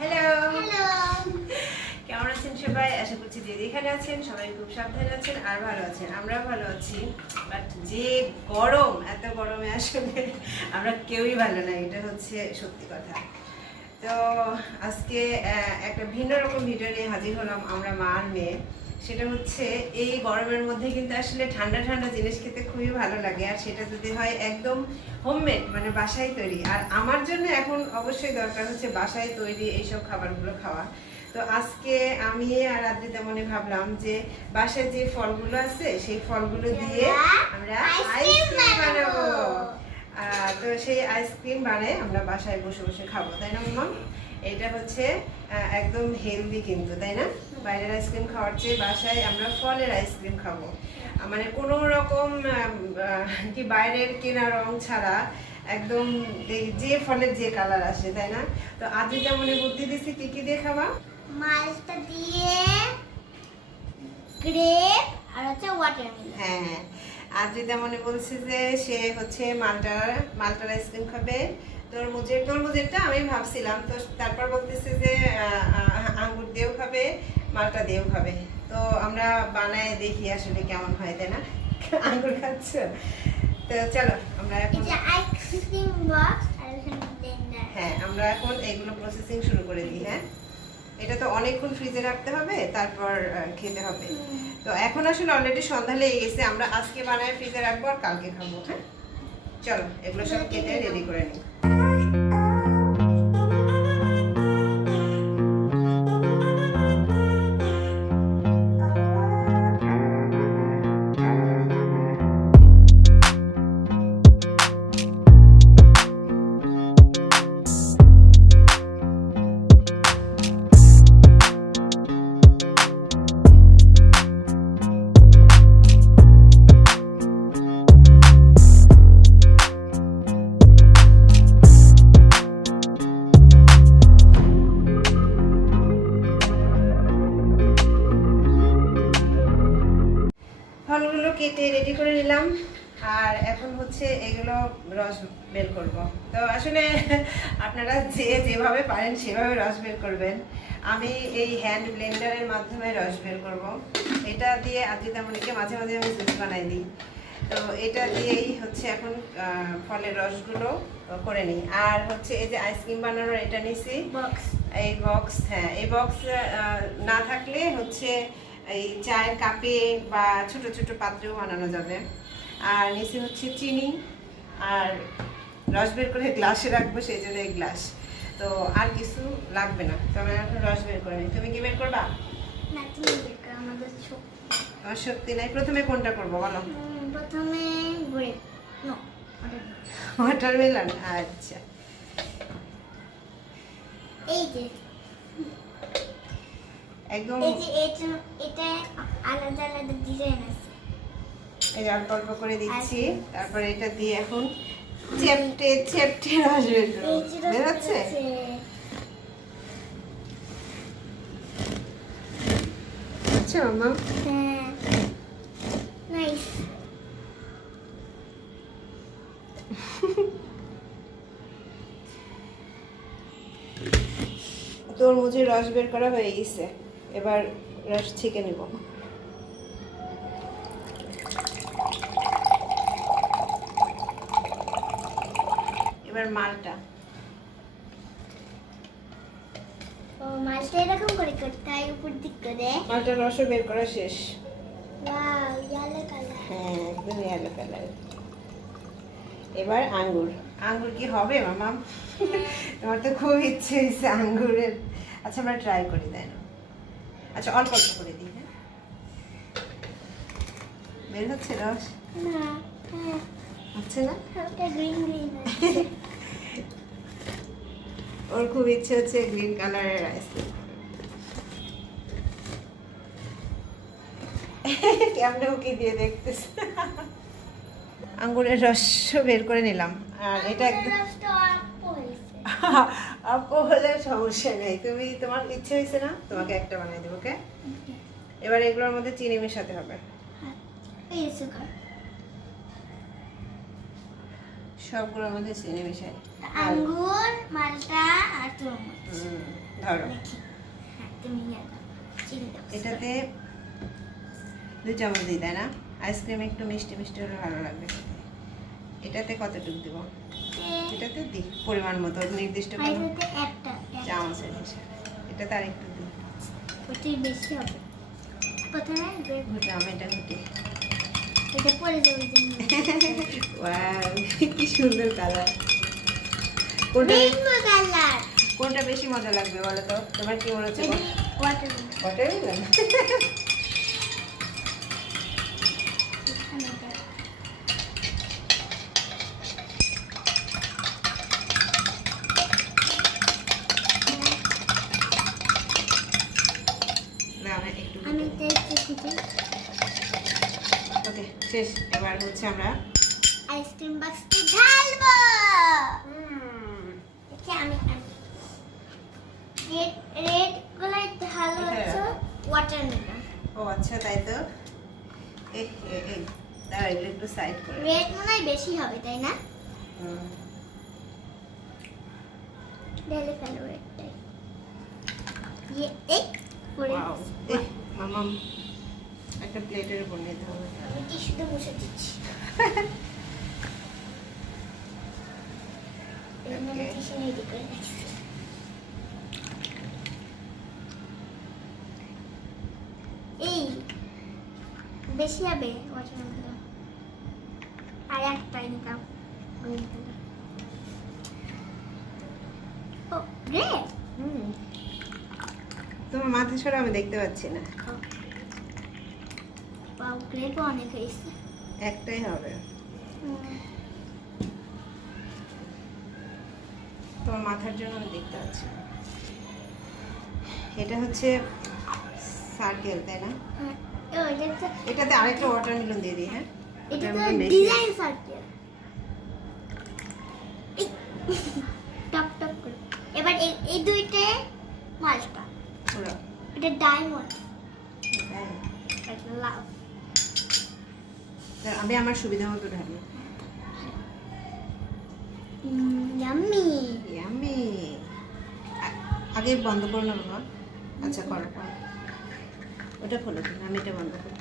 Hello hello, কেমন আছেন সবাই? আশা করছি যে যেখানে আছেন সবাই খুব সাবধানে আছেন আর ভালো আছেন। আমরাও ভালো আছি, বাট যে গরম, এত গরমে আসলে আমরা কেউই ভালো না, এটা হচ্ছে সত্যি কথা। তো আজকে একটা ভিন্ন রকম ভিডিও নিয়ে হাজির হলাম আমরা মা আর মেয়ে। সেটা হচ্ছে এই গরমের মধ্যে কিন্তু আসলে ঠান্ডা ঠান্ডা জিনিস খেতে খুবই ভালো লাগে, আর সেটা যদি হয় একদম হোমমেড, মানে বাসায় তৈরি। আর আমার জন্য এখন অবশ্যই দরকার হচ্ছে বাসায় তৈরি এইসব খাবারগুলো খাওয়া। তো আজকে আমি আর আদ্রিতা মনে ভাবলাম যে বাসায় যে ফলগুলো আছে সেই ফলগুলো দিয়ে আমরা আইসক্রিম বানাবো। তো সেই আইসক্রিম বানাই আমরা বাসায় বসে বসে খাবো, তাই না মামা? এটা হচ্ছে একদম হেলদি কিন্তু, তাই না? বাইরের আইসক্রিম খাওয়ার চেয়ে বাসায় আমরা ফলের আইসক্রিম খাবো, মানে কোনো রকম কি বাইরের কেনা রং ছাড়া, একদম যে ফলের যে কালার আসে, তাই না? তো আদ্রিতা মনে বুদ্ধি দিছি কি কি দিয়ে খাবা? মালটা দিয়ে, গ্রেপ আর হচ্ছে ওয়াটারমেলন। হ্যাঁ, আদ্রিতা মনে বলছে যে সে হচ্ছে মালটার আইসক্রিম খাবে। তরমুজেরটা আমি ভাবছিলাম, তো তারপর বলতেছে যে আঙ্গুর দিয়েও খাবে, মালটা দিয়েও খাবে। তো আমরা বানায় দেখি আসলে কেমন হয়, তাই না? আঙ্গুর খাচ্ছ? তো চলো আমরা এখন আইসক্রিম বক্স আর এখানে ব্লেন্ডার। হ্যাঁ, আমরা এখন এগুলো প্রসেসিং শুরু করে দিই। হ্যাঁ, এটা তো অনেকক্ষণ ফ্রিজে রাখতে হবে, তারপর খেতে হবে। তো এখন আসলে অলরেডি সন্ধ্যা লেগে গেছে, আমরা আজকে বানায় ফ্রিজে রাখবো আর কালকে খাবো। হ্যাঁ, চলো এগুলো সব কেটে রেডি করে নিই। ফলগুলো কেটে রেডি করে নিলাম, আর এখন হচ্ছে এগুলো রস বের করব। তো আসলে আপনারা যেভাবে পারেন সেভাবে রস বের করবেন। আমি এই হ্যান্ড ব্লেন্ডারের মাধ্যমে রস বের করব। এটা দিয়ে আদ্রিতা মনিকে মাঝে মাঝে আমি জুস বানাই দিই। তো এটা দিয়েই হচ্ছে এখন ফলের রসগুলো করে নিই। আর হচ্ছে এই যে আইসক্রিম বানানোর এটা নিছি এই বক্স। হ্যাঁ, এই বক্স না থাকলে হচ্ছে এই চায়ের কাপে বা ছোট ছোট পাত্রেও বানানো যাবে। আর নিচে হচ্ছে চিনি, আর রস বের করে গ্লাসে রাখবো, সেই জন্য এই গ্লাস। তো আর কিছু লাগবে না। তো আমি এখন রস বের করে নিই। তুমি কি বের করবা? না, তুমি বের করো, আমাদের আমার শক্তি নাই। প্রথমে কোনটা করবো বলো? প্রথমে গ্রেপ, নো ওয়াটারমেলন। আচ্ছা, এই যে একদম এই যে এটা আলাদা আলাদা ডিজাইন আছে। এই যে অল্প অল্প করে দিচ্ছি, তারপরে এটা দিয়ে এখন চেপটে চেপটে রস বের করবো। বের হচ্ছে? আচ্ছা মামা, হ্যাঁ, নাইস। তরমুজের রস বের করা হয়ে গেছে, এবার রস ছেঁকে নেব। এবার মালটা। ও, মালটা এরকম করে করতে হয়, উপর দিক করে। মালটার রসও বের করা শেষ। Wow, yellow colour. হ্যাঁ, একদম ইয়েলো কালার। এবার আঙ্গুর। আঙ্গুর কি হবে মামা? তোমার তো খুব ইচ্ছে হয়েছে আঙ্গুরের। আচ্ছা, আমরা ট্রাই করি, তাই না? আচ্ছা, অল্প অল্প করে দিই। হ্যাঁ, বের হচ্ছে রস? না, হ্যাঁ, হচ্ছে না? হালকা গ্রিন গ্রিন আছে। ওর খুব ইচ্ছে হচ্ছে গ্রিন কালারের আইসক্রিম। কেমন উকি দিয়ে দেখতেছে। আঙ্গুরের রস বের করে নিলাম, আর এটা একদম আপু হলে সমস্যা নেই। তোমার ইচ্ছে হয়েছে না, তোমাকে একটা বানিয়ে দেবো। ওকে, এবার এগুলোর মধ্যে চিনি মেশাতে হবে। সবগুলোর মধ্যে চিনি মিশাই। আঙ্গুর, মালটা আর তরমুজ। ধরো দেখি হ্যাঁ তুমি নিয়ে দাও চিনি দাও এটাতে 2 চামচ দিই, তাই না? আইসক্রিম একটু মিষ্টি মিষ্টি হলে ভালো লাগবে খেতে। এটাতে কতটুকু দিব? এটাতে দিই পরিমাণ মতো, নির্দিষ্ট কোনো এটাতে একটা চামচের হিসাবে। এটাতে আর একটু দিই, ওটাই বেশি হবে। প্রথমে grape ঘুটে আমি এটা ঘুটে। এটা পরে যাবে জন্য ওয়াও, কি সুন্দর কালার। কোনটা রেইনবো কালার। কোনটা বেশি মজা লাগবে বলো তো? তোমার কি মনে হচ্ছে? ওয়াটারমেলন। ওয়াটারমেলন? না আমি একটু আমি টেস্ট দিই। ওকে শেষ। এবার হচ্ছে আমরা আইসক্রিম বক্সটি ঢালবো। এটা আমি রেড গুলো ঢালো হচ্ছে ওয়াটারমেলন। ও আচ্ছা, তাই তো। দাঁড়া, এগুলো একটু সাইড করে। রেড মনে হয় বেশি হবে তাই না? ঢেলে ফেলো রেডটাই। এই পরে ওয়াও, মামাম একটা প্লেটের উপর নিতে হবে। আমি টিস্যুতে বসে দিচ্ছি। এখানে টিস্যু রেডি করে রাখছি। এই বেশি হবে ওয়াটারমেলন। আর একটাই নিতাম। ও গ্রেপ। তোমার মাথা সরা আমি দেখতে পাচ্ছি না। পাও গ্রেপ অনেক হয়েছে। একটাই হবে। তোমার মাথার জন্য আমি দেখতে পাচ্ছি না। এটা হচ্ছে সার্কেল, তাই না? এটাতে আরেকটা ওয়াটারমেলন দিয়ে দিই। হ্যাঁ, এটা তো ওটার বেশি। Design circle. টপ টপ করে। এবার এই দুইটা মালটা। পুরো। এটা ডায়মন্ড। হ্যাঁ। এটা লাভ। আমি আমার সুবিধা মতো ঢালি। ইয়াম্মি। ইয়াম্মি। আগে বন্ধ করো না বাবা। আচ্ছা করো করো। ওটা খোলো তুমি, আমি এটা বন্ধ করি।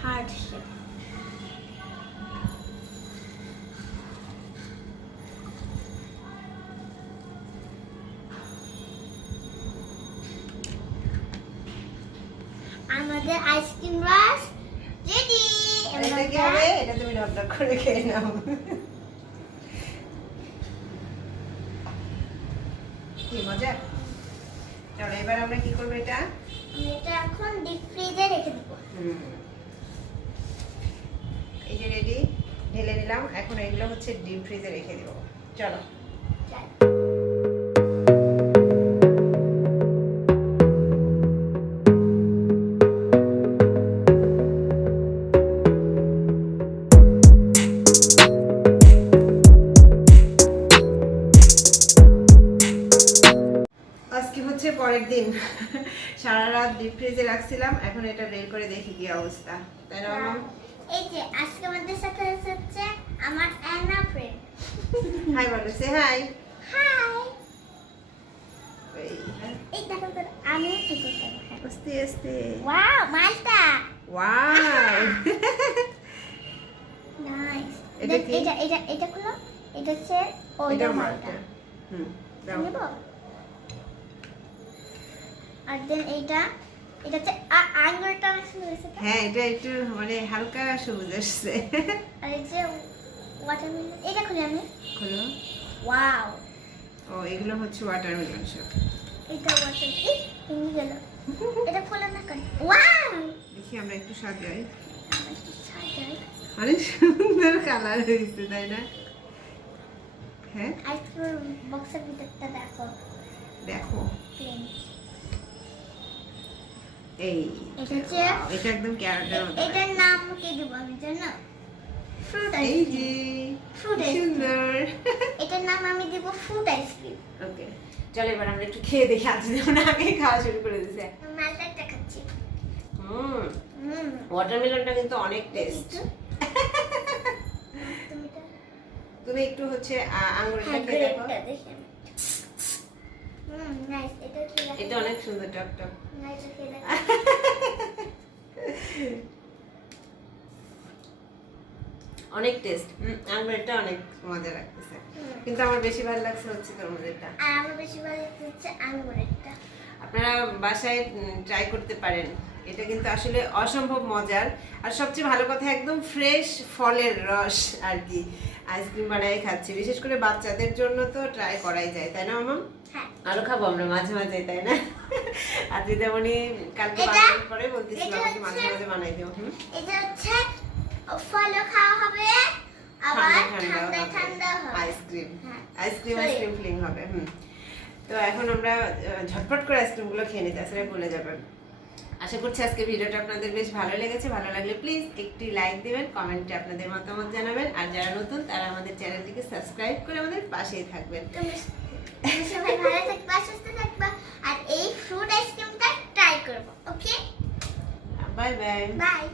Heart shape. আমাদের আইসক্রিম রাস রেডি। এটা কি হবে? এটা তুমি ঢকঢক করে খেয়ে নাও। কি মজা। চলো এবার আমরা কি করবো এটা? আমি এটা এখন ডিপ ফ্রিজে রেখে দেব। এই যে রেডি, ঢেলে নিলাম। এখন এগুলো হচ্ছে ডিপ ফ্রিজে রেখে দেবো। চলো। আজকে হচ্ছে পরের দিন। সারা রাত ডিপ ফ্রিজে রাখছিলাম, এখন এটা বের করে দেখি কি অবস্থা, তাই না মামা? এই যে আজকে আমাদের সাথে হচ্ছে আমার অ্যানা ফ্রেন্ড। হাই বলো, সে হাই। হাই। এই হ্যাঁ, এই দেখো তো আমি কি করতে পারি। আস্তে আস্তে। ওয়াও মালটা। ওয়াও। নাইস। এটা কি? এটা খুলো। এটা হচ্ছে এটা ওইটা মালটা। মালটা। দাও। নেব। আর দেন এটা হচ্ছে আঙ্গুরটা আসলে হয়েছে। হ্যাঁ, এটা একটু মানে হালকা সবুজ আসছে। আর এই যে ওয়াটারমেলন এটা খুলে আমি। খোলো। ওয়াও। ও এগুলো হচ্ছে ওয়াটারমেলন সব। এটা ওয়াটারমেলন। এই ভেঙে গেল। এটা খোলা না কেন? ওয়াও। দেখি আমরা একটু সাজাই। আমরা একটু সাজাই। অনেক সুন্দর কালার হয়েছে, তাই না? হ্যাঁ, আইসক্রিম বক্সের ভিতরটা দেখো। দেখো প্লেন। এই এটা হচ্ছে এটা একদম ক্যারটের মতো। এটার নাম কি দিব আমি জানো? ফ্রুট এই আইসক্রিম। যে ফ্রুট সুন্দর। এটার নাম আমি দিব ফ্রুট আইসক্রিম। ওকে, চলো এবার আমরা একটু খেয়ে দেখি। আজ যেমন আগে খাওয়া শুরু করে দিয়েছে। মালটাটা খাচ্ছি। ওয়াটারমেলনটা কিন্তু অনেক টেস্ট। তুমি তুমি একটু হচ্ছে আঙ্গুরটা হ্যাঁ খেয়ে দেখো। গ্রেপটা দেখি আমি। নাইস। এটা কি লাগে? এটা অনেক সুন্দর টক টক। নাইস খেয়ে দেখ। অনেক টেস্ট। আঙ্গুরটা অনেক মজা লাগতেছে, কিন্তু আমার বেশি ভালো লাগছে হচ্ছে তরমুজেরটা। আর আমার বেশি ভালো লাগছে আঙ্গুরেরটা। আপনারা বাসায় ট্রাই করতে পারেন, এটা কিন্তু আসলে অসম্ভব মজার। আর সবচেয়ে ভালো কথা, একদম ফ্রেশ ফলের রস আর কি আইসক্রিম বানায় খাচ্ছি। বিশেষ করে বাচ্চাদের জন্য তো ট্রাই করাই যায়, তাই না মামা? হ্যাঁ। আরো খাবো আমরা মাঝে মাঝে, তাই না? আর দিদামণি কালকে বানানোর পরে বলতেছিল আমাকে মাঝে মাঝে বানাই দিও। এটা হচ্ছে ফলও খাওয়া হবে, আবার ঠান্ডা হবে ঠান্ডা হবে। আইসক্রিম, হ্যাঁ। আইসক্রিম ফিলিং হবে। তো এখন আমরা ঝটপট করে আইসক্রিম গুলো খেয়ে নিতে আসলে ভুলে যাবেন। আশা করছি আজকে ভিডিওটা আপনাদের বেশ ভালো লেগেছে। ভালো লাগলে প্লিজ একটি লাইক দিবেন, কমেন্টে আপনাদের মতামত জানাবেন। আর যারা নতুন তারা আমাদের চ্যানেলটিকে সাবস্ক্রাইব করে আমাদের পাশেই থাকবেন। তুমি সবাই ভালো থাকবা, সুস্থ থাকবা, আর এই ফ্রুট আইসক্রিমটা ট্রাই করবো। ওকে, বাই বাই। বাই।